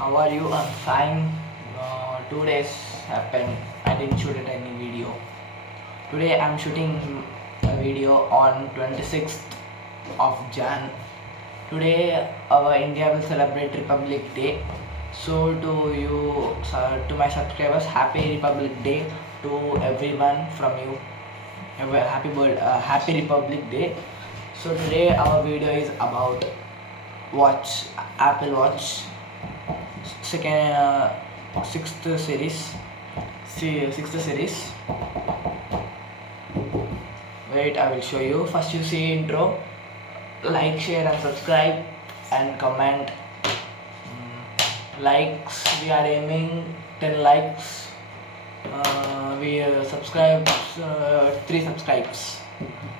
How are you? I'm fine. 2 days happened. I didn't shoot it any video. Today I'm shooting a video on 26th of Jan. Today our India will celebrate Republic Day. So to my subscribers, Happy Republic Day to everyone from you. Happy Republic Day. So today our video is about watch Apple Watch second sixth series. Sixth series. Wait, I will show you. First you see intro. Like, share and subscribe and comment. Likes, we are aiming 10 likes. We subscribe 3 subscribes.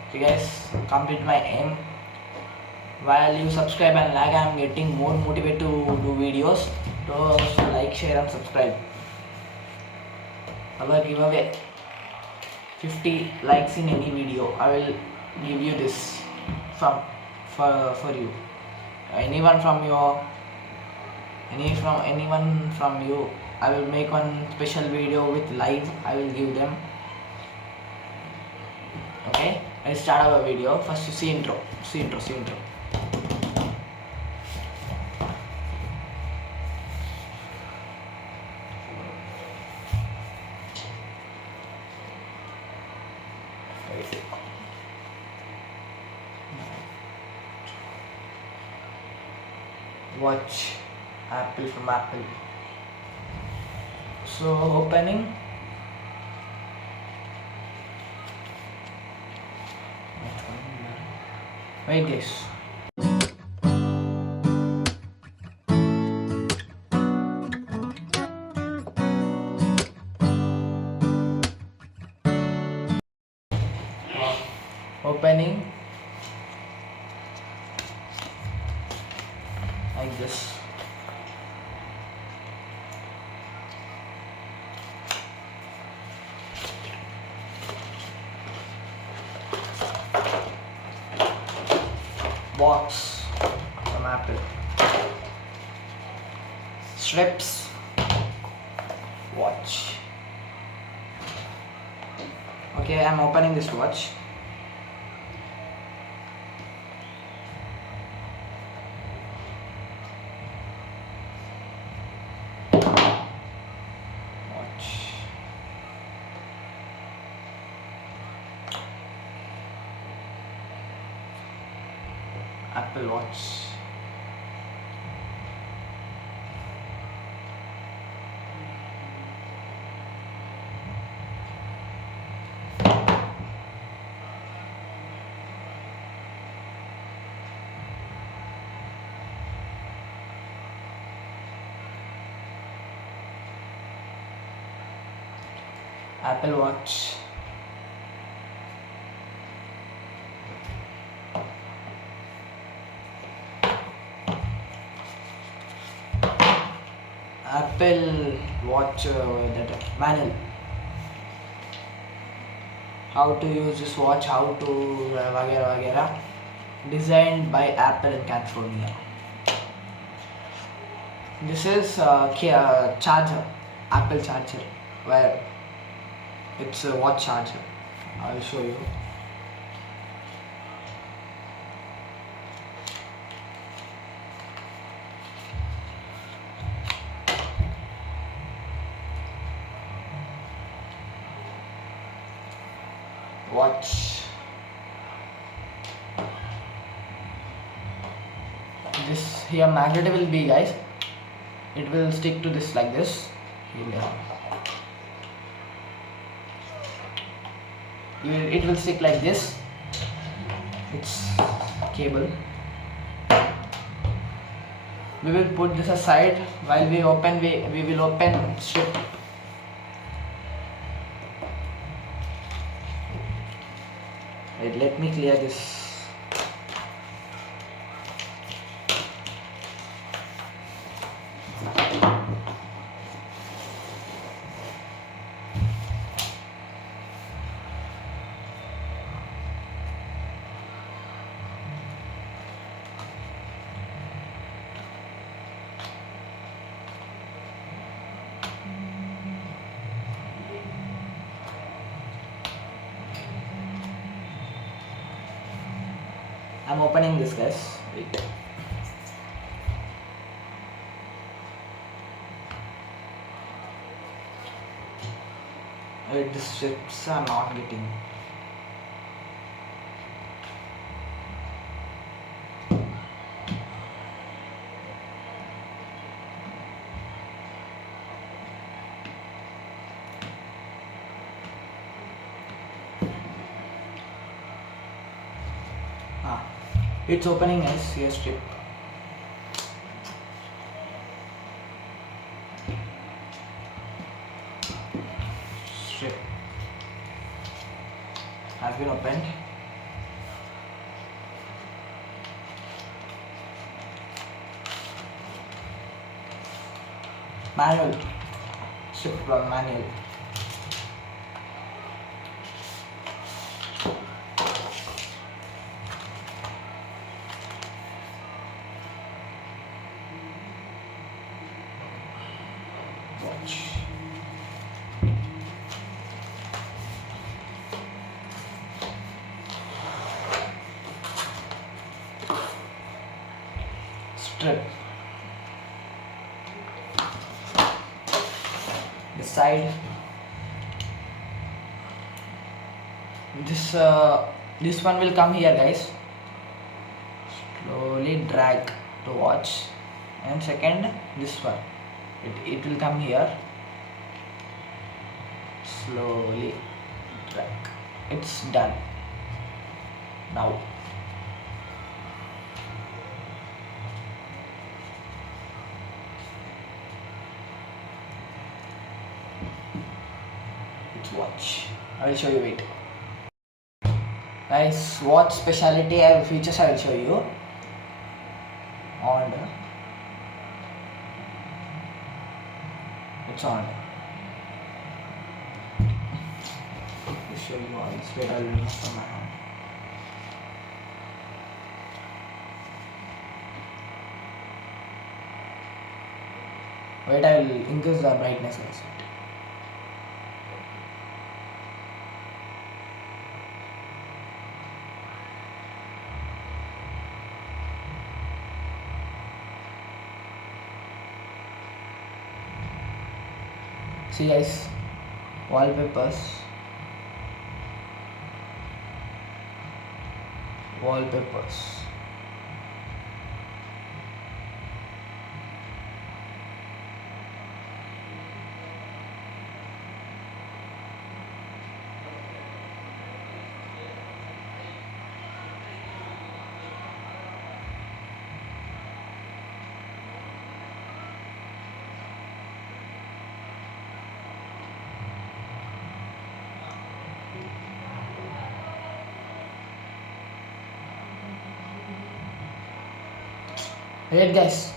Okay guys, complete my aim. While you subscribe and like, I am getting more motivated to do videos. So like, share and subscribe. Our giveaway 50 likes in any video. I will give you this for you. Anyone from you, I will make one special video with live. I will give them. Okay, let's start our video. First you see intro. See intro. Wait. Watch Apple from Apple. So opening. Wait guys. Opening like this. Box from Apple. Strips. Watch. Okay, I'm opening this watch. Apple Watch. Apple Watch. Apple Watch that manual. How to use this watch, how to वगैरह. Designed by Apple in California. This is charger, Apple charger, where it's a watch charger. I will show you. Watch. This here magnet will be, guys. It will stick to this like this. It will stick like this. It's cable. We will put this aside. While we open, we will open strip. Wait, let me clear this. I'm opening this, guys. Wait. Wait, the strips are not getting. It's opening as a strip. Strip has been opened. Manual. Strip from manual. Watch. Strip. The side. This one will come here, guys. Slowly drag to watch. And second, this one. It will come here. Slowly drag. It's done. Now. It's watch. I will show you it. Guys, watch speciality and features I will show you. On. It's on. I'll show you all this. Wait, I will remove from my hand. Wait, I will increase the brightness, guys. See, guys, wallpapers. Wait, guys.